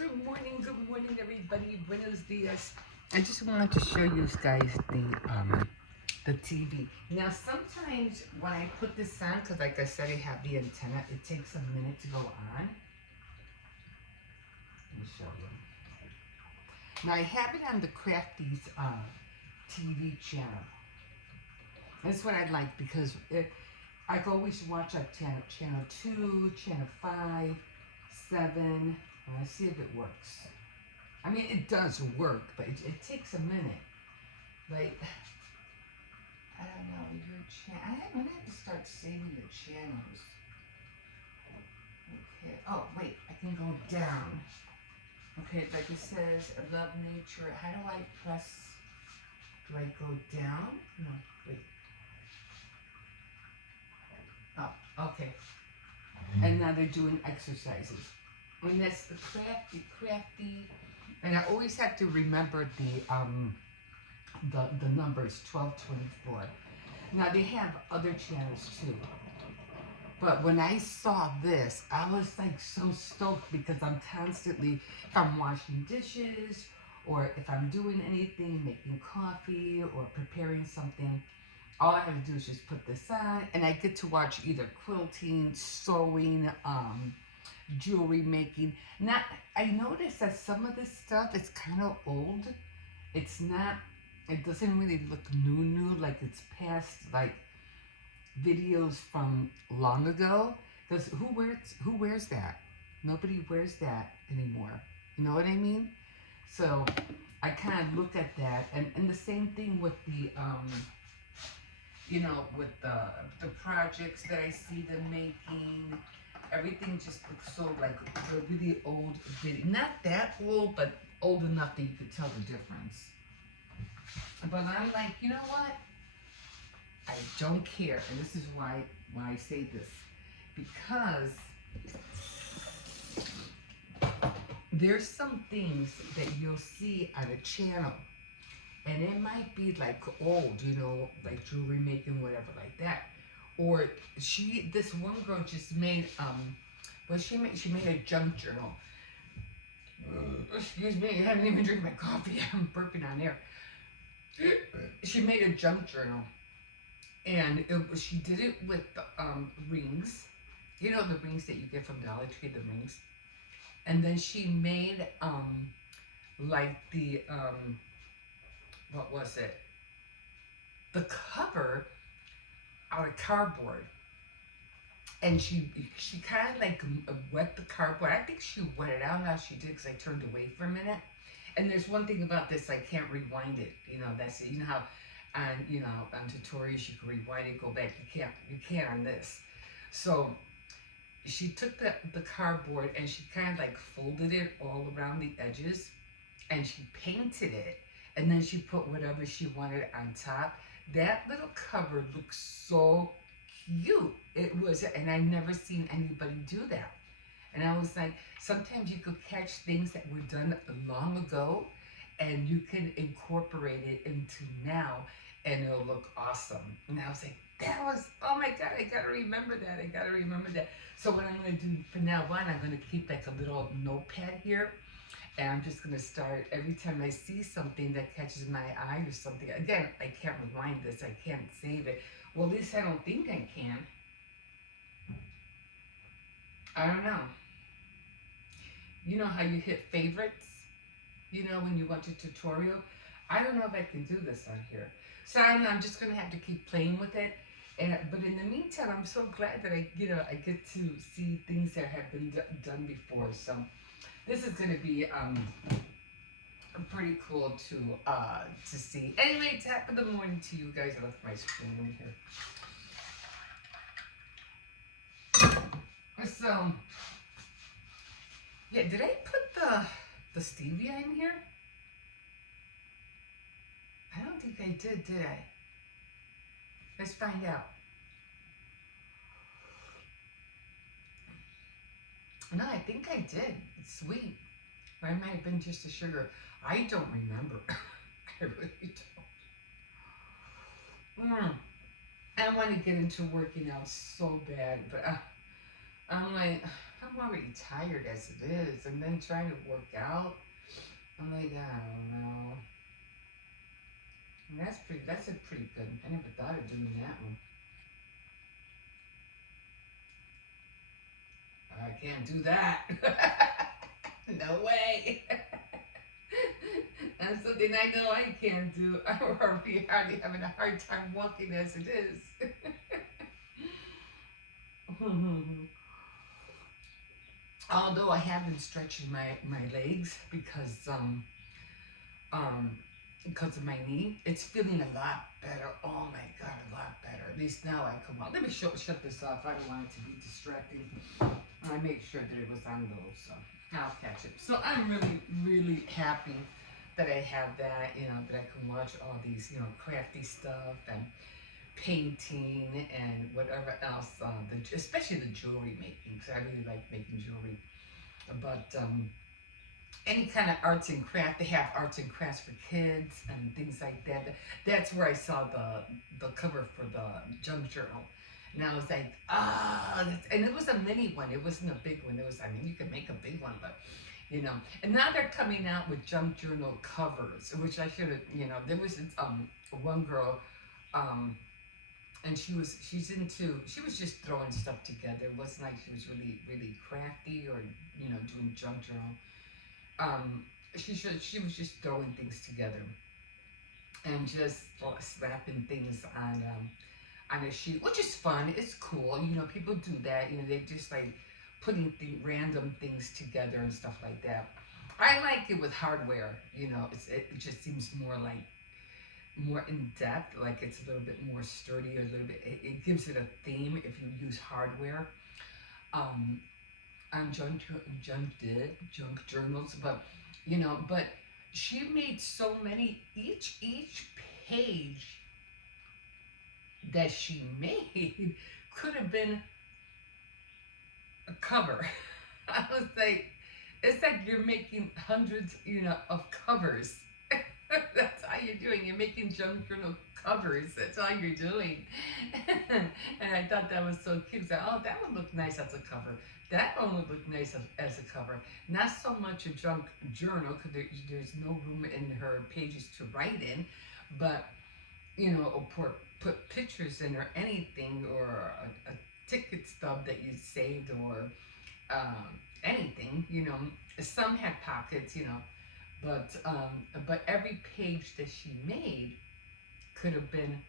Good morning, everybody. Buenos dias. I just wanted to show you guys the TV. Now, sometimes when I put this on, because like I said, I have the antenna, it takes a minute to go on. Let me show you. Now, I have it on the Crafties TV channel. That's what I like because I can always watch like channel 2, channel 5, 7. Let's see if it works. I mean, it does work, but it takes a minute. Like, I don't know, your channel. I'm gonna have to start saving the channels. Okay. Oh, wait, I can go down. Okay, like it says, I love nature. How do I press? Do I go down? No, wait. Oh, okay. And now they're doing exercises. And that's the crafty. And I always have to remember the numbers 1224. Now they have other channels too. But when I saw this, I was like so stoked because I'm constantly, if I'm washing dishes or if I'm doing anything, making coffee or preparing something, all I have to do is just put this on and I get to watch either quilting, sewing, jewelry making. Now, I noticed that some of this stuff is kind of old. It's not, it doesn't really look new, like it's past like videos from long ago. Because who wears that? Nobody wears that anymore. You know what I mean? So I kind of look at that, and the same thing with the with the projects that I see them making. Everything just looks so like a really old video. Not that old, but old enough that you could tell the difference. But I'm like, you know what? I don't care, and this is why I say this, because there's some things that you'll see on a channel, and it might be like old, like jewelry making, whatever, like that. Or this one girl just made she made a junk journal. Excuse me, I haven't even drank my coffee. I'm burping on air. She made a junk journal, and she did it with rings. You know the rings that you get from Dollar Tree, the rings. And then she made like the what was it? The cover out of cardboard. And she kind of like wet the cardboard. I think she wet it out how she did because I turned away for a minute. And there's one thing about this, I can't rewind it. That's it. You know how on tutorials you can rewind it, go back. You can't on this. So she took the cardboard and she kind of like folded it all around the edges, and she painted it, and then she put whatever she wanted on top. That little cover looks so cute. It was, and I've never seen anybody do that. And I was like, sometimes you could catch things that were done long ago and you can incorporate it into now and it'll look awesome. And I was like, oh my God, I gotta remember that. So what I'm gonna do from now on, I'm gonna keep like a little notepad here. And I'm just gonna start every time I see something that catches my eye or something. Again, I can't rewind this, I can't save it. Well, at least I don't think I can. I don't know. You know how you hit favorites? When you watch a tutorial? I don't know if I can do this on here. So I don't know, I'm just gonna have to keep playing with it. But in the meantime, I'm so glad that I get to see things that have been done before. So this is gonna be pretty cool to see. Anyway, top of the morning to you guys. I left my screen right here. So yeah, did I put the stevia in here? I don't think I did I? Let's find out. No, I think I did. It's sweet. Or it might have been just the sugar. I don't remember. I really don't. I want to get into working out so bad, but I'm like, I'm already tired as it is, and then trying to work out. I'm like, I don't know. And that's a pretty good. I never thought of doing that one. I can't do that. No way. That's something I know I can't do. I'm already hardly having a hard time walking as it is. Although I have been stretching my legs um because of my knee, it's feeling a lot better. Oh my god, a lot better. At least now I come on. Let me shut this off. I don't want it to be distracting. I made sure that it was on low, so I'll catch it. So I'm really happy that I have that, that I can watch all these, crafty stuff and painting and whatever else, especially the jewelry making, because I really like making jewelry. But any kind of arts and craft, they have arts and crafts for kids and things like that. That's where I saw the cover for the junk journal. And I was like, and it was a mini one. It wasn't a big one. It was, I mean, you can make a big one, but and now they're coming out with junk journal covers, which I should have, there was one girl, and she was just throwing stuff together. It wasn't like she was really crafty or doing junk journal. She was just throwing things together and just slapping things on a sheet, which is fun. It's cool. People do that. They just like putting random things together and stuff like that. I like it with hardware. It just seems more in depth. Like it's a little bit more sturdy. A little bit. It gives it a theme if you use hardware. On junk journals, but she made so many. Each page that she made could have been a cover. I was like, it's like you're making hundreds, of covers. That's how you're doing. You're making junk journal covers. That's all you're doing. And I thought that was so cute. So, oh, that would look nice as a cover. That one would look nice as a cover. Not so much a junk journal because there's no room in her pages to write in, but or put pictures in or anything, or a ticket stub that you saved, or anything. Some had pockets, but every page that she made could have been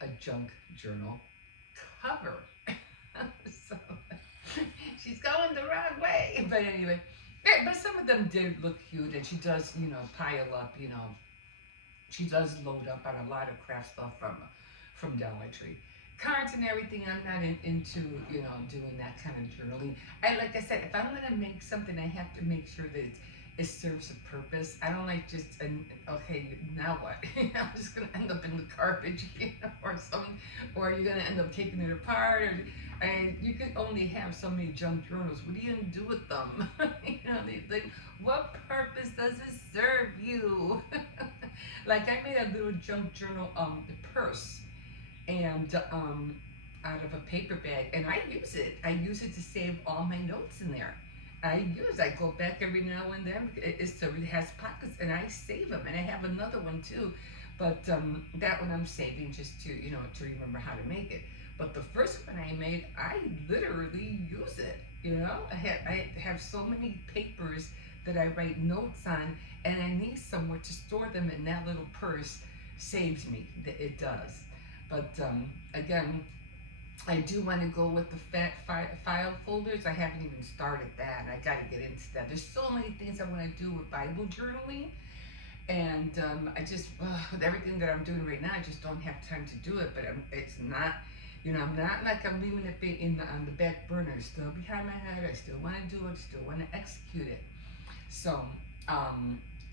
a junk journal cover. So she's going the wrong way. But anyway, but some of them did look cute, and she does, pile up, she does load up on a lot of craft stuff from Dollar Tree. Cards and everything, I'm not into, doing that kind of journaling. Like I said, if I'm gonna make something, I have to make sure that it serves a purpose. I don't like just okay, now what? I'm just gonna end up in the garbage, or something, or you're gonna end up taking it apart, and you can only have so many junk journals. What are you gonna do with them? What purpose does it serve you? Like I made a little junk journal purse, and out of a paper bag, and I use it. I use it to save all my notes in there. I go back every now and then. It has pockets, and I save them. And I have another one too, but that one I'm saving just to to remember how to make it. But the first one I made, I literally use it. I have so many papers that I write notes on, and I need somewhere to store them. And that little purse saves me. It does. But again, I do want to go with the file folders. I haven't even started that. I got to get into that. There's so many things I want to do with Bible journaling, and I just with everything that I'm doing right now, I just don't have time to do it. But it's not, I'm not like I'm leaving it on the back burner. It's still behind my head. I still want to do it. Still want to execute it. So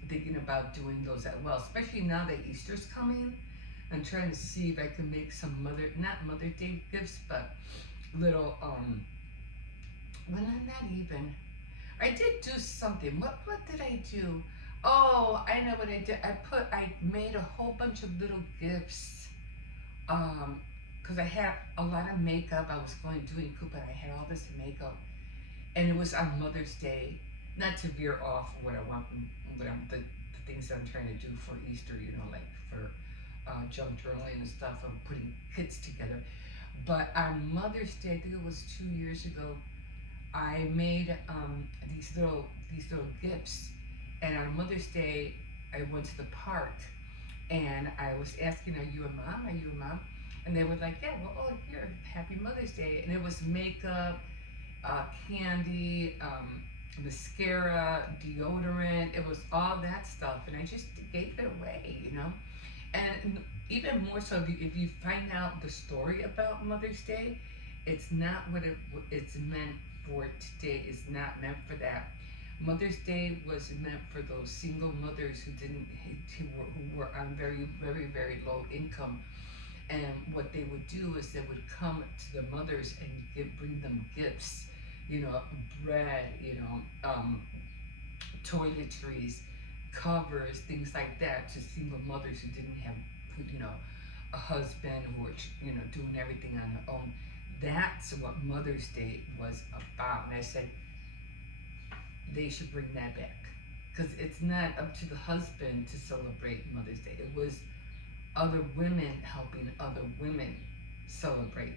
thinking about doing those as well, especially now that Easter's coming. I'm trying to see if I can make some not Mother Day gifts, but little, well, not even. I did do something. What did I do? Oh, I know what I did. I made a whole bunch of little gifts, because I had a lot of makeup. I was doing Coop, but I had all this makeup, and it was on Mother's Day. Not to veer off what I want, the things that I'm trying to do for Easter, like for junk journaling and stuff. I'm putting kits together. But on Mother's Day, I think it was 2 years ago, I made these little gifts. And on Mother's Day, I went to the park and I was asking, "Are you a mom? Are you a mom?" And they were like, "Yeah, well, oh, here, Happy Mother's Day." And it was makeup, candy, mascara, deodorant. It was all that stuff, and I just gave it away. And even more so, if you find out the story about Mother's Day, it's not what it's meant for today. It's not meant for that. Mother's Day was meant for those single mothers who were on very very very low income, and what they would do is they would come to the mothers and bring them gifts, bread, toiletries, covers, things like that, to single mothers who didn't have, a husband, who were, doing everything on their own. That's what Mother's Day was about. And I said they should bring that back, because it's not up to the husband to celebrate Mother's Day. It was other women helping other women celebrate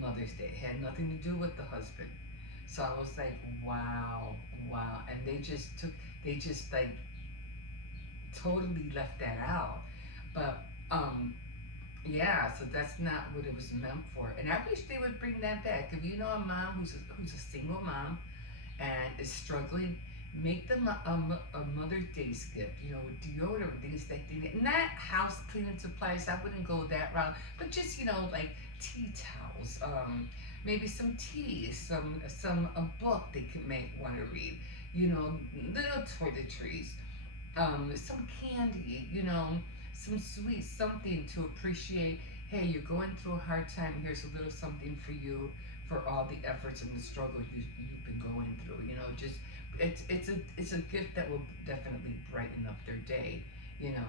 Mother's Day. It had nothing to do with the husband. So I was like, wow, wow. And they just like totally left that out. But yeah, so that's not what it was meant for. And I wish they would bring that back. If you know a mom who's a single mom and is struggling, make them a Mother's Day gift, with deodorant, things like that. Not house cleaning supplies, I wouldn't go that route, but just, like tea towels, maybe some tea, a book they may want to read, little toiletries, some candy, some sweets, something to appreciate. Hey, you're going through a hard time. Here's a little something for you, for all the efforts and the struggles you've been going through. Just it's a gift that will definitely brighten up their day. You know,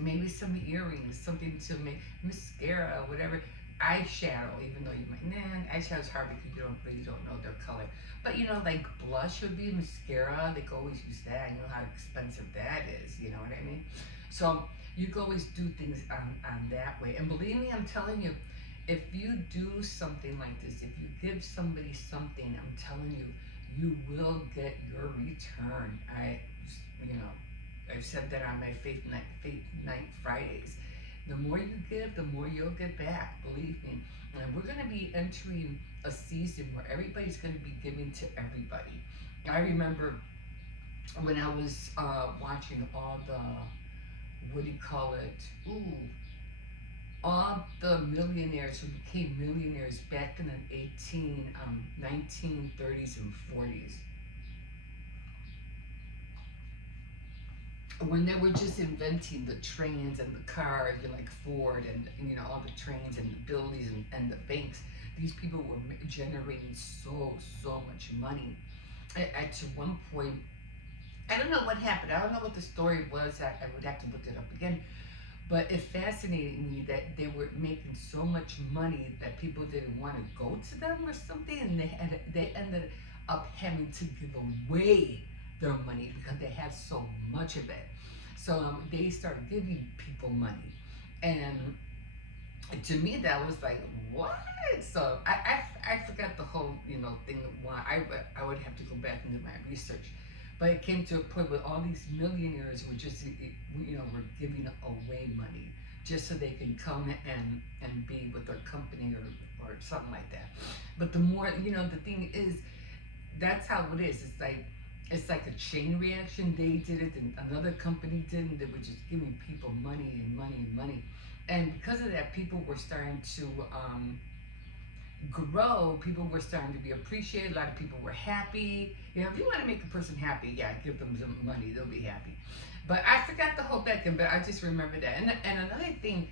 maybe some earrings, something to make, mascara, whatever. Eyeshadow, even though you might, eyeshadow's hard because you really don't know their color. But like blush would be, mascara, they could always use that. I know how expensive that is, you know what I mean? So you can always do things on that way. And believe me, I'm telling you, if you do something like this, if you give somebody something, I'm telling you, you will get your return. I've said that on my Faith Night Fridays. The more you give, the more you'll get back. Believe me. And we're going to be entering a season where everybody's going to be giving to everybody. I remember when I was watching all the, what do you call it? All the millionaires who became millionaires back in the 1930s and 40s. When they were just inventing the trains and the cars, like Ford and all the trains and the buildings and the banks, these people were generating so much money. At one point, I don't know what happened. I don't know what the story was. I would have to look it up again. But it fascinated me that they were making so much money that people didn't want to go to them or something, and they ended up having to give away their money because they had so much of it. So they started giving people money, and to me that was like, what? So I forgot the whole thing. Why I would have to go back and do my research, but it came to a point where all these millionaires were just were giving away money just so they can come and be with their company or something like that. But the more the thing is, that's how it is. It's like a chain reaction. They did it, and another company did, and they were just giving people money and money and money. And because of that, people were starting to grow. People were starting to be appreciated. A lot of people were happy. If you want to make a person happy, yeah, give them some money. They'll be happy. But I forgot the whole back end, but I just remember that. And another thing,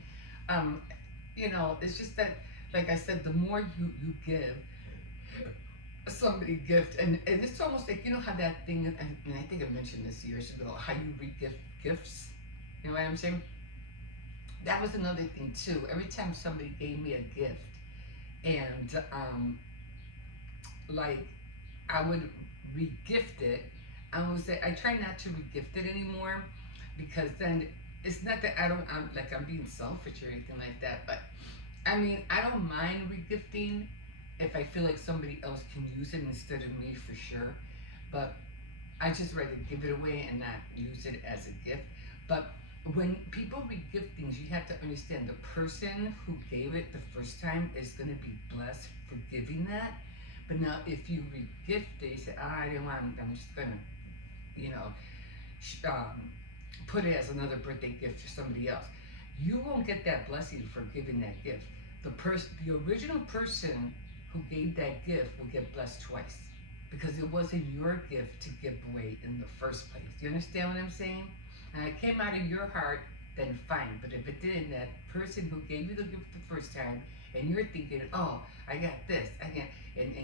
it's just that, like I said, the more you give somebody gift, and it's almost like how that thing, and I think I mentioned this years ago, how you re-gift gifts. You know what I'm saying? That was another thing too. Every time somebody gave me a gift, and like I would re-gift it. I would say I try not to re-gift it anymore because then it's not that I'm being selfish or anything like that, but I mean I don't mind re-gifting if I feel like somebody else can use it instead of me for sure. But I just rather give it away and not use it as a gift. But when people re-gift things, you have to understand the person who gave it the first time is going to be blessed for giving that. But now, if you re-gift it, you say, I didn't want. I'm just going to, you know, put it as another birthday gift for somebody else. You won't get that blessing for giving that gift. The original person who gave that gift will get blessed twice because it wasn't your gift to give away in the first place. Do you understand what I'm saying? And it came out of your heart, then fine. But if it didn't, that person who gave you the gift the first time, and you're thinking, oh, I got this, and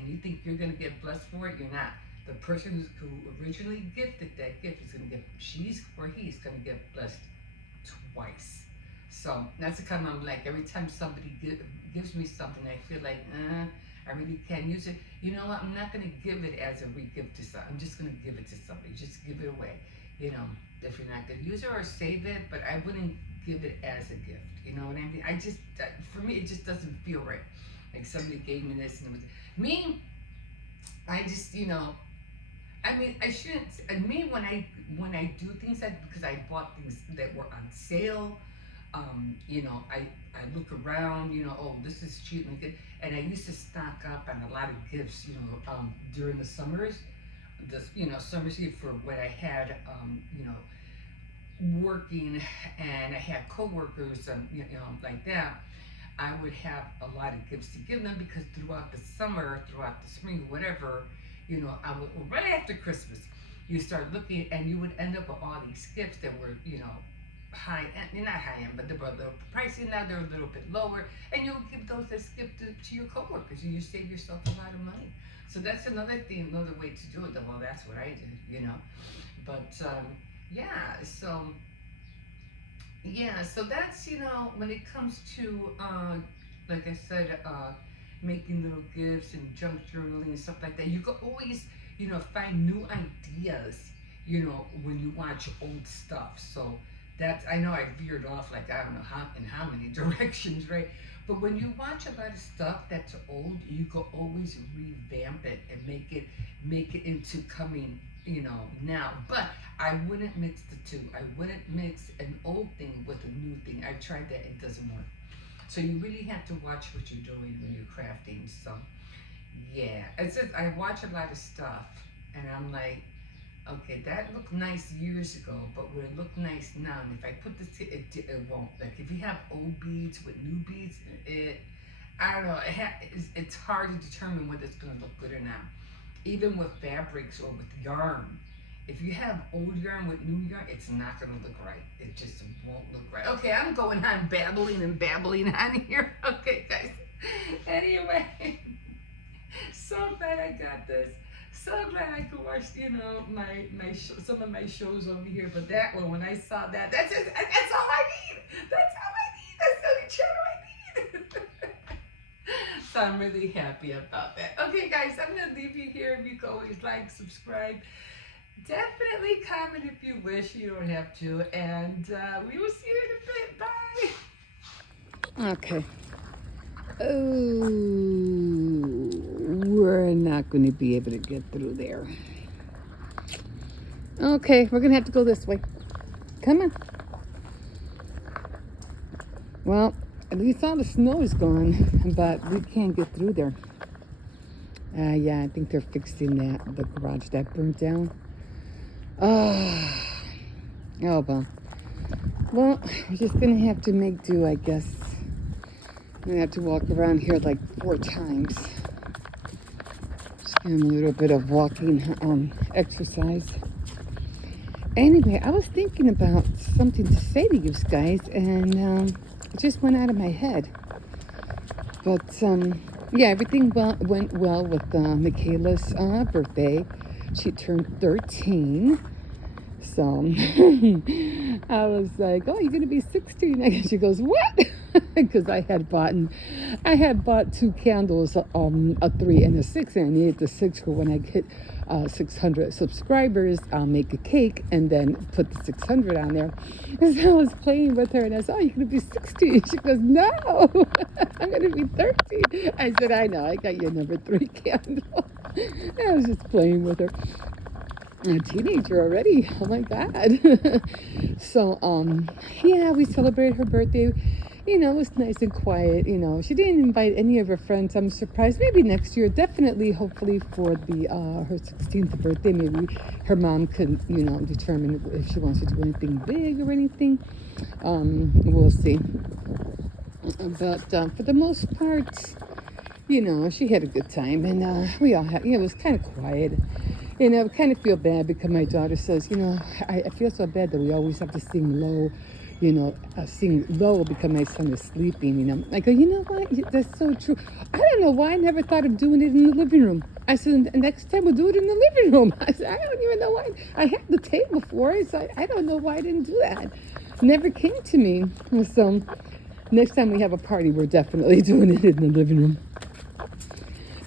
you think you're going to get blessed for it, you're not. The person who originally gifted that gift is going to get, she's or he's going to get blessed twice. So that's the kind of, I'm like, every time somebody gives me something, I feel like, I really can't use it. You know what? I'm not going to give it as a re-gift to somebody. I'm just going to give it to somebody. Just give it away. You know, if you're not going to use it or save it, but I wouldn't give it as a gift. You know what I mean? For me, it just doesn't feel right. Like somebody gave me this and it was me. I just, you know, I mean, I shouldn't. Me, when I do things because I bought things that were on sale. You know, I look around. You know, oh, this is cheap and good. And I used to stock up on a lot of gifts. You know, during the summers. Summer's Eve for when I had, you know, working and I had coworkers, like that. I would have a lot of gifts to give them because throughout the summer, throughout the spring, whatever, you know, right after Christmas, you start looking and you would end up with all these gifts that were, you know, high end, not high end, but they were a little pricey. Now they're a little bit lower, and you would give those as gifts to your coworkers, and you save yourself a lot of money. So that's another thing, another way to do it. Well, that's what I did, you know. But yeah, so that's, you know, when it comes to like I said, making little gifts and junk journaling and stuff like that. You can always, you know, find new ideas, you know, when you watch old stuff. So that's, I know I veered off like I don't know how many directions, right? But when you watch a lot of stuff that's old, you can always revamp it and make it into coming, you know, now. But I wouldn't mix the two. I wouldn't mix an old thing with a new thing. I tried that, it doesn't work. So you really have to watch what you're doing when you're crafting. So yeah, it says I watch a lot of stuff and I'm like, okay, that looked nice years ago, but will it look nice now? And if I put this, it won't. Like if you have old beads with new beads, I don't know. It's hard to determine whether it's going to look good or not. Even with fabrics or with yarn, if you have old yarn with new yarn, it's not going to look right. It just won't look right. Okay, I'm going on babbling on here. Okay, guys. Anyway, so glad I got this. So glad I could watch, you know, some of my shows over here. But that one, when I saw that, that's all I need. That's all I need. That's the only channel I need. So I'm really happy about that. Okay, guys, I'm gonna leave you here. You can always like, subscribe, definitely comment if you wish. You don't have to, and we will see you in a bit. Bye. Okay. Oh, we're not going to be able to get through there. Okay, we're going to have to go this way. Come on. Well, at least all the snow is gone, but we can't get through there. Yeah, I think they're fixing the garage that burned down. Oh, well. Well, we're just going to have to make do, I guess. I'm going to have to walk around here like 4 times. Just give them a little bit of walking exercise. Anyway, I was thinking about something to say to you guys, and it just went out of my head. But, yeah, everything went well with Michaela's birthday. She turned 13. So I was like, oh, you're going to be 16. And she goes, what? because I had bought 2 candles, a 3 and a 6, and I needed the 6 for when I hit 600 subscribers. I'll make a cake and then put the 600 on there. And so I was playing with her, and I said, "Oh, you're gonna be 60." She goes, "No, I'm gonna be 30." I said, "I know. I got your number 3 candle." I was just playing with her. A teenager already. Oh my God. So, yeah, we celebrated her birthday. It was nice and quiet. She didn't invite any of her friends. I'm surprised. Maybe next year, definitely, hopefully for the her 16th birthday, maybe her mom could, determine if she wants to do anything big or anything. We'll see. But for the most part, she had a good time, and we all had. It was kind of quiet. I kind of feel bad because my daughter says, I feel so bad that we always have to sing low, sing low because my son is sleeping. I go, you know what? That's so true. I don't know why I never thought of doing it in the living room. I said, next time we'll do it in the living room. I said, I don't even know why. I had the table for it, so I don't know why I didn't do that. Never came to me. So next time we have a party, we're definitely doing it in the living room.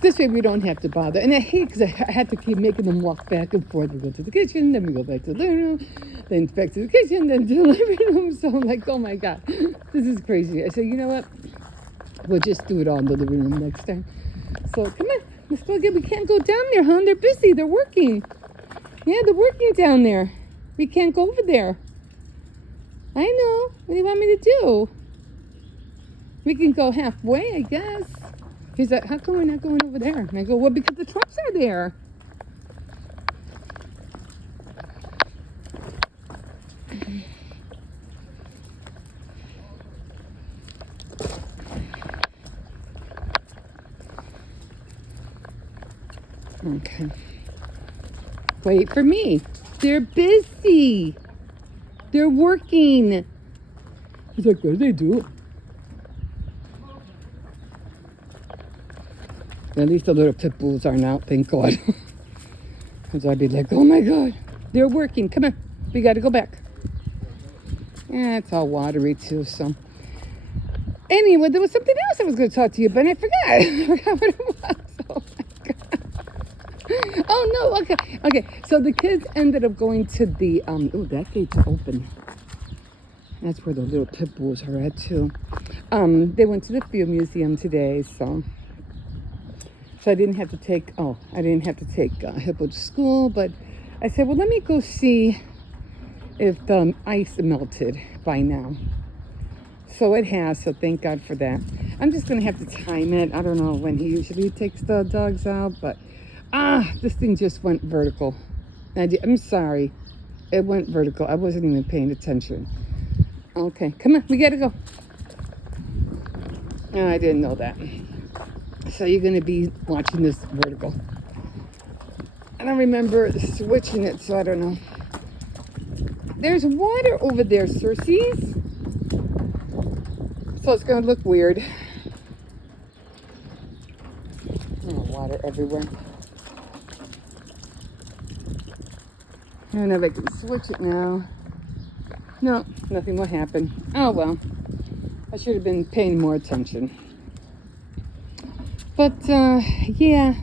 This way we don't have to bother. And I hate because I had to keep making them walk back and forth. We go to the kitchen, then we go back to the living room, then back to the kitchen, then to the living room. So I'm like, oh my God, this is crazy. I said, you know what? We'll just do it all in the living room next time. So come on, let's go again. We can't go down there, hon. They're busy. They're working. Yeah, they're working down there. We can't go over there. I know. What do you want me to do? We can go halfway, I guess. He's like, how come we're not going over there? And I go, well, because the trucks are there. Okay. Wait for me. They're busy. They're working. He's like, what do they do? At least the little pit bulls aren't out, thank God. Because I'd be like, oh my God, they're working. Come on, we got to go back. Yeah, it's all watery too, so. Anyway, there was something else I was going to talk to you about, and I forgot. I forgot what it was. Oh my God. Oh no, okay. So the kids ended up going to the, that gate's open. That's where the little pit bulls are at too. They went to the field museum today, so I didn't have to take Hippo to school, but I said, well, let me go see if the ice melted by now. So it has, so thank God for that. I'm just going to have to time it. I don't know when he usually takes the dogs out, but this thing just went vertical. I'm sorry. It went vertical. I wasn't even paying attention. Okay, come on, we got to go. Oh, I didn't know that. So you're going to be watching this vertical. I don't remember switching it, so I don't know. There's water over there, Circes. So it's going to look weird. Oh, water everywhere. I don't know if I can switch it now. No, nothing will happen. Oh, well. I should have been paying more attention. But, yeah.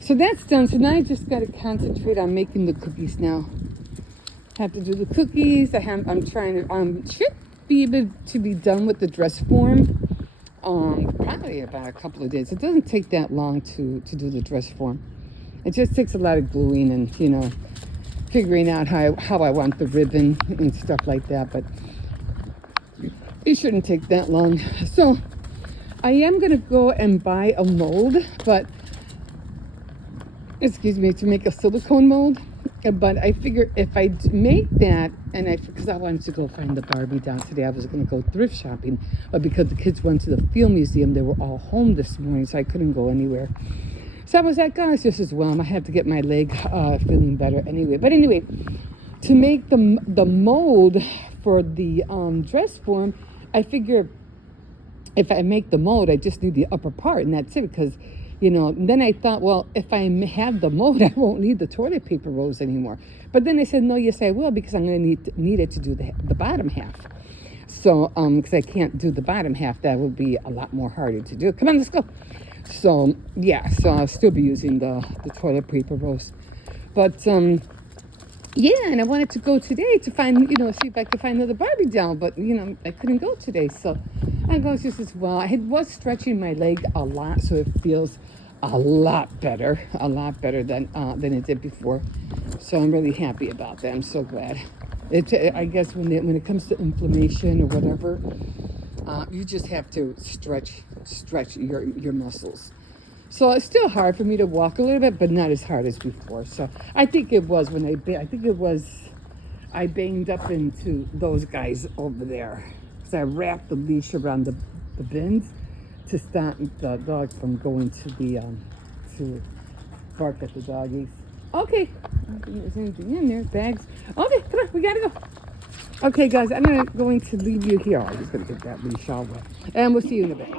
So that's done. So now I just got to concentrate on making the cookies now. Have to do the cookies. I'm trying to, should be able to be done with the dress form. Probably about a couple of days. It doesn't take that long to do the dress form. It just takes a lot of gluing and, figuring out how I want the ribbon and stuff like that. But it shouldn't take that long. So I am going to go and buy a mold, to make a silicone mold. But I figure if I make that, because I wanted to go find the Barbie doll today, I was going to go thrift shopping. But because the kids went to the field museum, they were all home this morning, so I couldn't go anywhere. So I was like, it's just as well. I have to get my leg feeling better anyway. But anyway, to make the mold for the dress form, I figure if I make the mold, I just need the upper part, and that's it. Because, then I thought, well, if I have the mold, I won't need the toilet paper rolls anymore. But then I said, no, yes, I will, because I'm going to need it to do the bottom half. So, because I can't do the bottom half, that would be a lot more harder to do. Come on, let's go. So, yeah, so I'll still be using the toilet paper rolls. But, yeah, and I wanted to go today to find, see if I could find another Barbie doll, but, I couldn't go today. So I go just as well. I was stretching my leg a lot, so it feels a lot better than it did before. So I'm really happy about that. I'm so glad. I guess when it comes to inflammation or whatever, you just have to stretch your muscles. So it's still hard for me to walk a little bit, but not as hard as before. So I think it was I banged up into those guys over there. So I wrapped the leash around the bins to stop the dog from going to bark at the doggies. Okay, I don't think there's anything in there. Bags. Okay, come on, we gotta go. Okay, guys, I'm going to leave you here. I'm just gonna get that leash all wet, and we'll see you in a bit.